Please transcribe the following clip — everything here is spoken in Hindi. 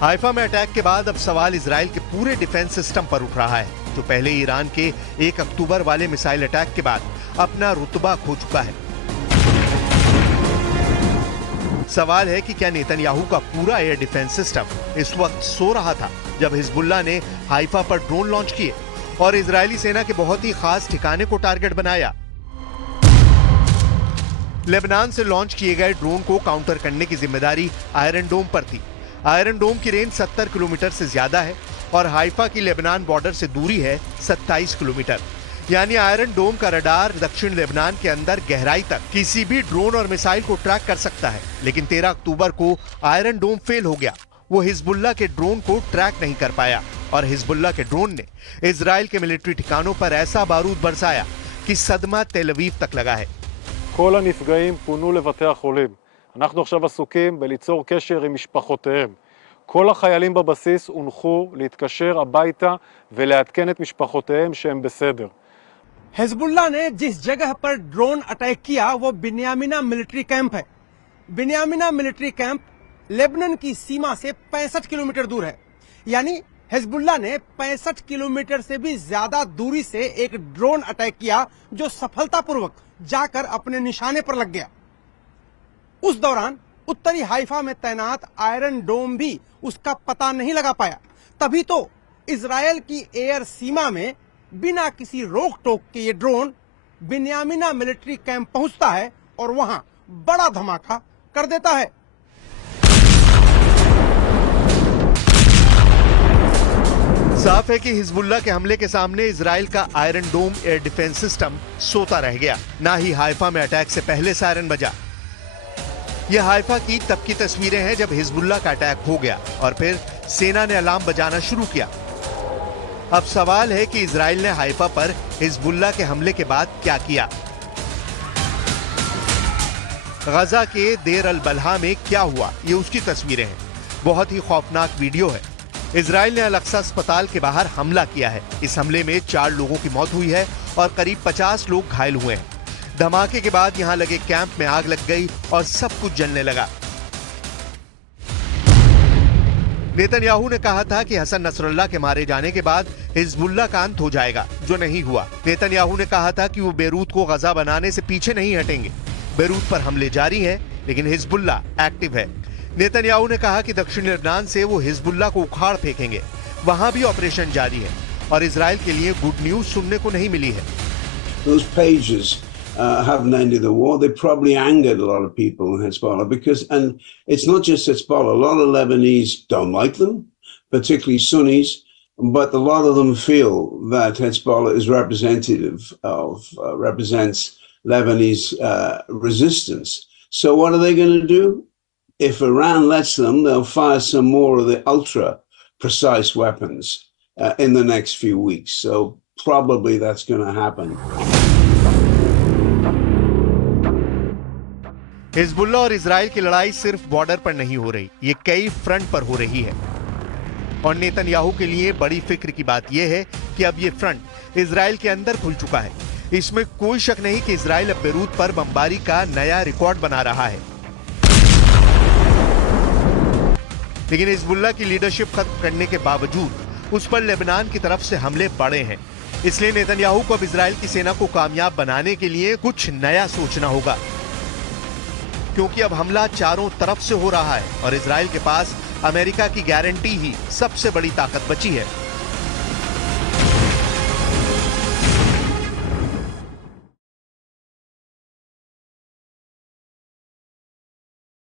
हाइफा में अटैक के बाद अब सवाल इजराइल के पूरे डिफेंस सिस्टम पर उठ रहा है, जो पहले ईरान के 1 अक्टूबर वाले मिसाइल अटैक के बाद अपना रुतबा खो चुका है। सवाल है कि क्या नेतन्याहू का पूरा एयर डिफेंस सिस्टम इस वक्त सो रहा था जब हिजबुल्लाह ने हाइफा पर ड्रोन लॉन्च किए और इजरायली सेना के बहुत ही खास ठिकाने को टारगेट बनाया। लेबनान से लॉन्च किए गए ड्रोन को काउंटर करने की जिम्मेदारी आयरन डोम पर थी। आयरन डोम की रेंज 70 किलोमीटर से ज्यादा है और हाइफा की लेबनान बॉर्डर से दूरी है 27 किलोमीटर। यानी आयरन डोम का रडार दक्षिण लेबनान के अंदर गहराई तक किसी भी ड्रोन और मिसाइल को ट्रैक कर सकता है। लेकिन 13 अक्टूबर को आयरन डोम फेल हो गया। वो हिजबुल्लाह के ड्रोन को ट्रैक नहीं कर पाया और हिजबुल्लाह के ड्रोन ने इजराइल के मिलिट्री ठिकानों पर ऐसा बारूद बरसाया कि सदमा तेल अवीव तक लगा है। כל הנפגעים פונו לבתי החולים. אנחנו עכשיו עסוקים בליצור קשר עם משפחותיהם. כל החיילים בבסיס הונחו להתקשר הביתה ולעדכן את משפחותיהם שהם בסדר. हिजबुल्लाह ने जिस जगह पर ड्रोन अटैक किया वो बिन्यामिना मिलिट्री कैंप है। बिन्यामिना मिलिट्री कैंप लेबनान की सीमा से 65 किलोमीटर दूर है। यानी हिजबुल्लाह ने 65 किलोमीटर से भी ज्यादा दूरी से एक ड्रोन अटैक किया जो सफलतापूर्वक जाकर अपने निशाने पर लग गया। उस दौरान उत्तरी हाइफा में तैनात आयरन डोम भी उसका पता नहीं लगा पाया। तभी तो इजरायल की एयर सीमा में बिना किसी रोक टोक के ये ड्रोन बिन्यामिना मिलिट्री कैंप पहुंचता है और वहां बड़ा धमाका कर देता है। साफ है कि हिजबुल्लाह के हमले के सामने इजराइल का आयरन डोम एयर डिफेंस सिस्टम सोता रह गया। ना ही हाइफा में अटैक से पहले सायरन बजा। यह हाइफा की तब की तस्वीरें हैं जब हिजबुल्लाह का अटैक हो गया और फिर सेना ने अलार्म बजाना शुरू किया। अब सवाल है कि इजराइल ने हाइफा पर हिजबुल्लाह के हमले के बाद क्या किया। गजा के देर अल बलहा में क्या हुआ, ये उसकी तस्वीरें हैं। बहुत ही खौफनाक वीडियो है। इजराइल ने अल-अक्सा अस्पताल के बाहर हमला किया है। इस हमले में 4 लोगों की मौत हुई है और करीब 50 लोग घायल हुए हैं। धमाके के बाद यहां लगे कैंप में आग लग गई और सब कुछ जलने लगा। नेतन्याहू ने कहा था कि हसन नसरल्लाह के मारे जाने के बाद हिजबुल्लाह का अंत हो जाएगा, जो नहीं हुआ। नेतन्याहू ने कहा था कि वो बेरूत को गजा बनाने से पीछे नहीं हटेंगे। बेरूत पर हमले जारी हैं, लेकिन हिजबुल्लाह एक्टिव है। नेतन्याहू ने कहा कि दक्षिण लेबनान से वो हिजबुल्लाह को उखाड़ फेंकेंगे। वहां भी ऑपरेशन जारी है और इजराइल के लिए गुड न्यूज सुनने को नहीं मिली है। Those pages haven't ended the war. They probably angered a lot of people in Hezbollah and it's not just Hezbollah. A lot of Lebanese don't like them, particularly Sunnis, but a lot of them feel that Hezbollah is represents Lebanese resistance. So what are they going to do? If Iran lets them, they'll fire some more of the ultra-precise weapons in the next few weeks. So probably that's going to happen. Hezbollah और इजराइल की लड़ाई सिर्फ बॉर्डर पर नहीं हो रही, ये कई फ्रंट पर हो रही है। और नेतन्याहू के लिए बड़ी फिक्र की बात यह है कि अब ये फ्रंट इजराइल के अंदर खुल चुका है। इसमें कोई शक नहीं कि इजराइल अब बेरूत पर बमबारी का नया रिकॉर्ड बना रहा है। लेकिन हिजबुल्लाह की लीडरशिप खत्म करने के बावजूद उस पर लेबनान की तरफ से हमले बढ़े हैं। इसलिए नेतन्याहू को अब इजराइल की सेना को कामयाब बनाने के लिए कुछ नया सोचना होगा, क्योंकि अब हमला चारों तरफ से हो रहा है और इजराइल के पास अमेरिका की गारंटी ही सबसे बड़ी ताकत बची है।